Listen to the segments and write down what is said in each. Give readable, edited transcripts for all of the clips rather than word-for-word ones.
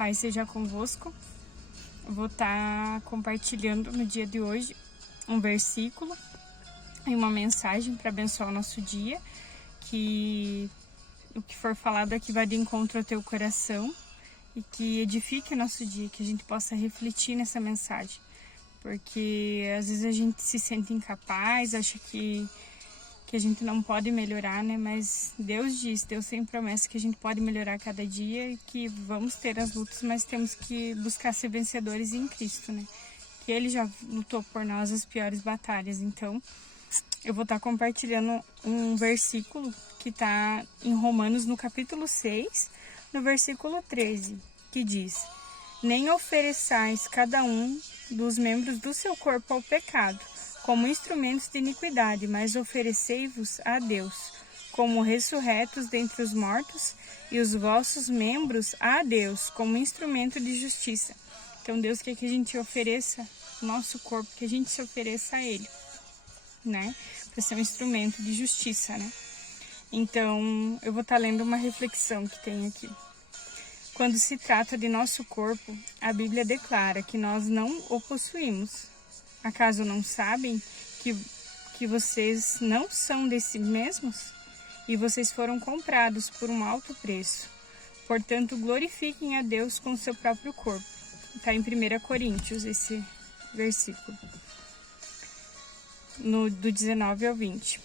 Pai seja convosco. Eu vou estar compartilhando no dia de hoje um versículo e uma mensagem para abençoar o nosso dia, que o que for falado aqui vai de encontro ao teu coração e que edifique o nosso dia, que a gente possa refletir nessa mensagem, porque às vezes a gente se sente incapaz, acha que a gente não pode melhorar, né? Mas Deus tem promessa que a gente pode melhorar cada dia e que vamos ter as lutas, mas temos que buscar ser vencedores em Cristo, né? Que Ele já lutou por nós as piores batalhas. Então, eu vou estar compartilhando um versículo que está em Romanos, no capítulo 6, no versículo 13, que diz: nem ofereçais cada um dos membros do seu corpo ao pecado, como instrumentos de iniquidade, mas oferecei-vos a Deus, como ressurretos dentre os mortos, e os vossos membros a Deus, como instrumento de justiça. Então Deus quer que a gente ofereça o nosso corpo, que a gente se ofereça a Ele, né? Para ser um instrumento de justiça, né? Então, eu vou estar lendo uma reflexão que tem aqui. Quando se trata de nosso corpo, a Bíblia declara que nós não o possuímos. Acaso não sabem que vocês não são de si mesmos? E vocês foram comprados por um alto preço. Portanto, glorifiquem a Deus com o seu próprio corpo. Está em 1 Coríntios esse versículo, do 19 ao 20.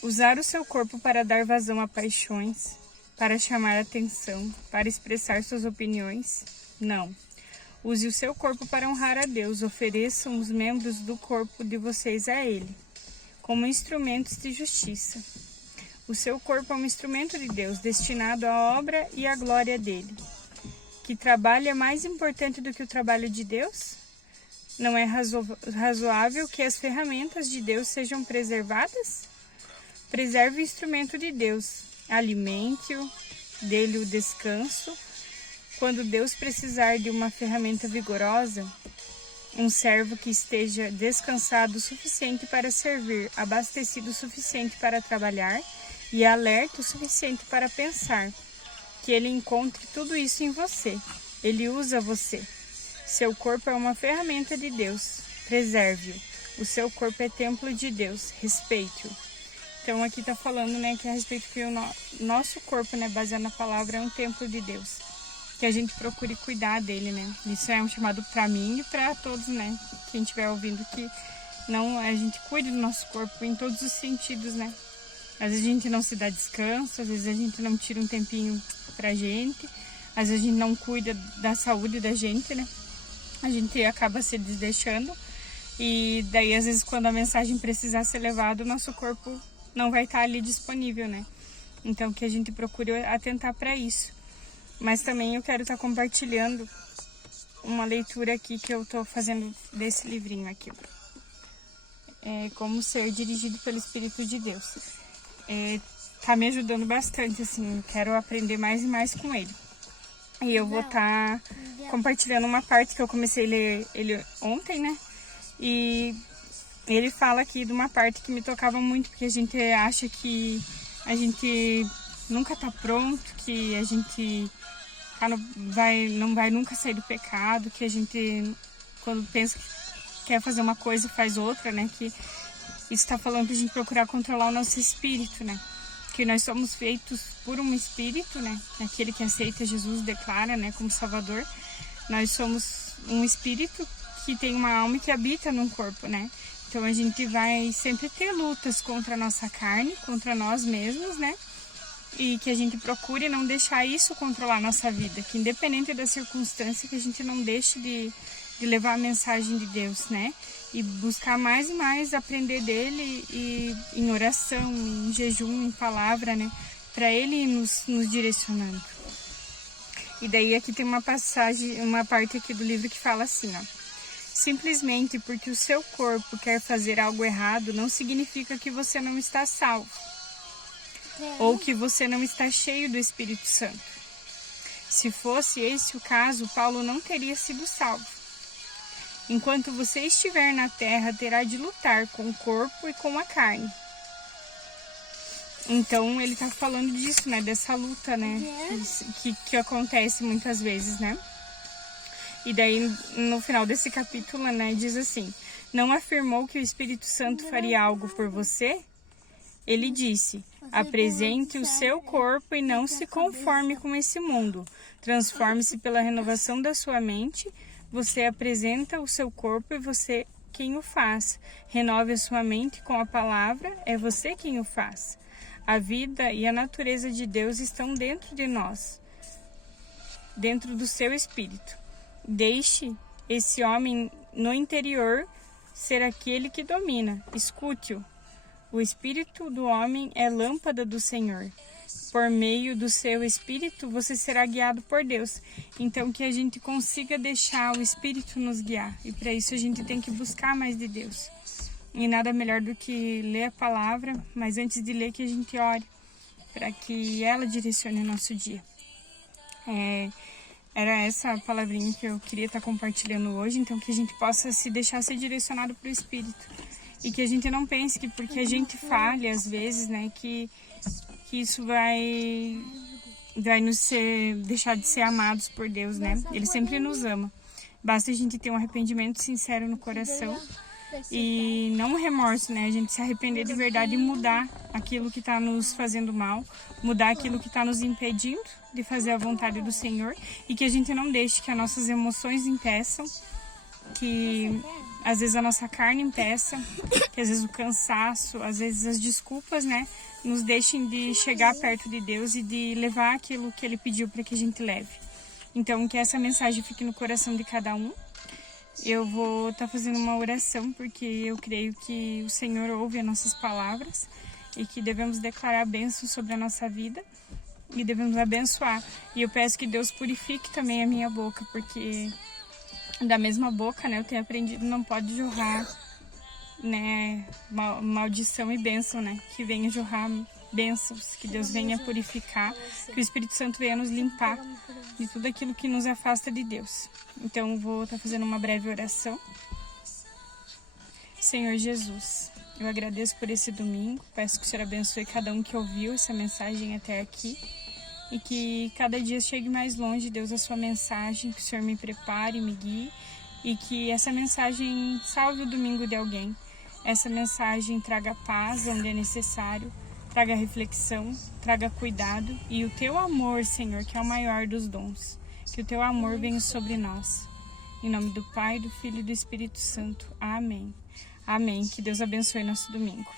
Usar o seu corpo para dar vazão a paixões, para chamar atenção, para expressar suas opiniões? Não. Use o seu corpo para honrar a Deus. Ofereçam os membros do corpo de vocês a Ele, como instrumentos de justiça. O seu corpo é um instrumento de Deus, destinado à obra e à glória dele. Que trabalho é mais importante do que o trabalho de Deus? Não é razoável que as ferramentas de Deus sejam preservadas? Preserve o instrumento de Deus, alimente-o, dê-lhe o descanso. Quando Deus precisar de uma ferramenta vigorosa, um servo que esteja descansado o suficiente para servir, abastecido o suficiente para trabalhar e alerta o suficiente para pensar, que ele encontre tudo isso em você. Ele usa você. Seu corpo é uma ferramenta de Deus. Preserve-o. O seu corpo é templo de Deus. Respeite-o. Então aqui está falando, né, que a respeito que o nosso corpo, né, baseado na palavra, é um templo de Deus. Que a gente procure cuidar dele, né? Isso é um chamado para mim e para todos, né? Quem estiver ouvindo, que não, a gente cuide do nosso corpo em todos os sentidos, né? Às vezes a gente não se dá descanso, às vezes a gente não tira um tempinho pra gente, às vezes a gente não cuida da saúde da gente, né? A gente acaba se deixando e daí às vezes quando a mensagem precisar ser levada, o nosso corpo não vai estar ali disponível, né? Então que a gente procure atentar para isso. Mas também eu quero estar compartilhando uma leitura aqui que eu estou fazendo desse livrinho aqui. Como ser dirigido pelo Espírito de Deus. Tá me ajudando bastante, assim, quero aprender mais e mais com ele. E eu vou estar compartilhando uma parte que eu comecei a ler ele ontem, né? E ele fala aqui de uma parte que me tocava muito, porque a gente acha que a gente nunca tá pronto, que a gente não vai nunca sair do pecado, que a gente, quando pensa que quer fazer uma coisa, faz outra, né? Que isso está falando pra gente procurar controlar o nosso espírito, né? Que nós somos feitos por um espírito, né? Aquele que aceita Jesus, declara, né, como Salvador. Nós somos um espírito que tem uma alma e que habita num corpo, né? Então a gente vai sempre ter lutas contra a nossa carne, contra nós mesmos, né? E que a gente procure não deixar isso controlar a nossa vida, que independente da circunstância, que a gente não deixe de levar a mensagem de Deus, né? E buscar mais e mais aprender dele e em oração, em jejum, em palavra, né? Para ele ir nos direcionando. E daí aqui tem uma passagem, uma parte aqui do livro que fala assim, ó: simplesmente porque o seu corpo quer fazer algo errado, não significa que você não está salvo. Ou que você não está cheio do Espírito Santo. Se fosse esse o caso, Paulo não teria sido salvo. Enquanto você estiver na terra, terá de lutar com o corpo e com a carne. Então ele tá falando disso, né? Dessa luta, né? Que acontece muitas vezes, né? E daí, no final desse capítulo, né, diz assim: não afirmou que o Espírito Santo faria algo por você? Ele disse: apresente o seu corpo e não se conforme com esse mundo. Transforme-se pela renovação da sua mente. Você apresenta o seu corpo e você quem o faz. Renove a sua mente com a palavra, é você quem o faz. A vida e a natureza de Deus estão dentro de nós, dentro do seu espírito. Deixe esse homem no interior ser aquele que domina. Escute-o. O espírito do homem é lâmpada do Senhor. Por meio do seu espírito, você será guiado por Deus. Então, que a gente consiga deixar o espírito nos guiar. E para isso a gente tem que buscar mais de Deus. E nada melhor do que ler a palavra, mas antes de ler que a gente ore, para que ela direcione o nosso dia. Era essa palavrinha que eu queria estar compartilhando hoje, então que a gente possa se deixar ser direcionado para o Espírito. E que a gente não pense que porque a gente falha às vezes, né, que isso vai nos deixar de ser amados por Deus, né? Ele sempre nos ama. Basta a gente ter um arrependimento sincero no coração e não um remorso, né? A gente se arrepender de verdade e mudar aquilo que está nos fazendo mal, mudar aquilo que está nos impedindo de fazer a vontade do Senhor e que a gente não deixe que as nossas emoções impeçam, que às vezes a nossa carne impeça, que às vezes o cansaço, às vezes as desculpas, né, nos deixem de chegar perto de Deus e de levar aquilo que Ele pediu para que a gente leve. Então, que essa mensagem fique no coração de cada um. Eu vou estar fazendo uma oração, porque eu creio que o Senhor ouve as nossas palavras e que devemos declarar bênçãos sobre a nossa vida e devemos abençoar. E eu peço que Deus purifique também a minha boca, porque da mesma boca, né, eu tenho aprendido, não pode jorrar, né, maldição e bênção, né, que venha jorrar bênçãos, que Deus venha purificar, que o Espírito Santo venha nos limpar de tudo aquilo que nos afasta de Deus. Então, vou estar fazendo uma breve oração. Senhor Jesus, eu agradeço por esse domingo, peço que o Senhor abençoe cada um que ouviu essa mensagem até aqui, e que cada dia chegue mais longe, Deus, a sua mensagem, que o Senhor me prepare, me guie, e que essa mensagem salve o domingo de alguém. Essa mensagem traga paz onde é necessário, traga reflexão, traga cuidado, e o teu amor, Senhor, que é o maior dos dons, que o teu amor venha sobre nós. Em nome do Pai, do Filho e do Espírito Santo. Amém. Amém. Que Deus abençoe nosso domingo.